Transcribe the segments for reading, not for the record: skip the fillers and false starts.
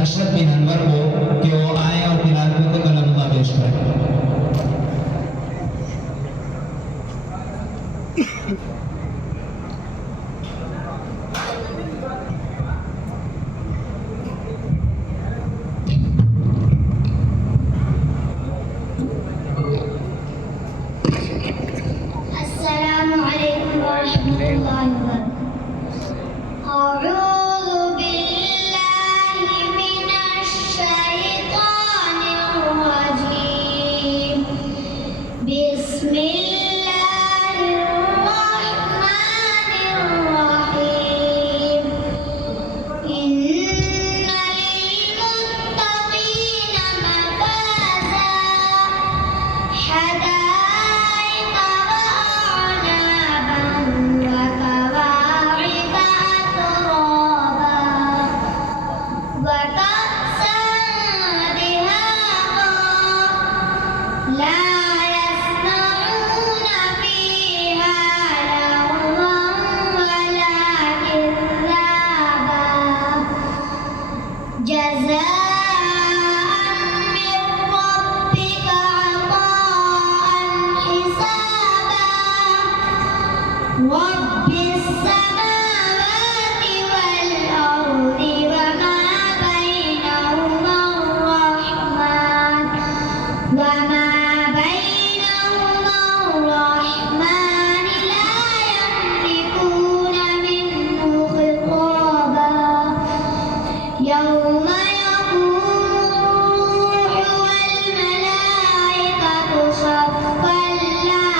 अरशद बिन अनवर को कि वो आए और तिलावत कलामुल्लाह पेश करें। अस्सलामु अलैकुम व रहमतुल्लाहि व رب السماوات والأرض وما بينهما الرحمن لا يملكون منه خطابا يوم يقوم الروح والملائكة صفا لا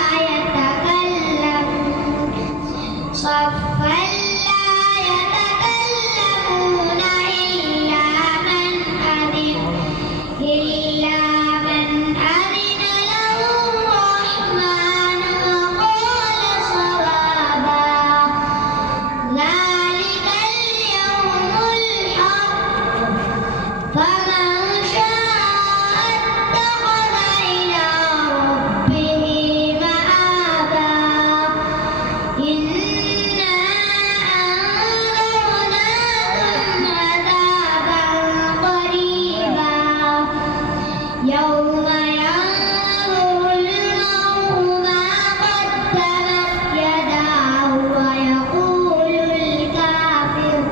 يتكلمون إلا من أذن له الرحمن وقال صوابا ذلك اليوم الحق فمن شاء اتخذ إلى ربه مآبا إنا أنذرناكم عذابا قريبا يوم ينظر المرء ما قدمت يداه ويقول الكافر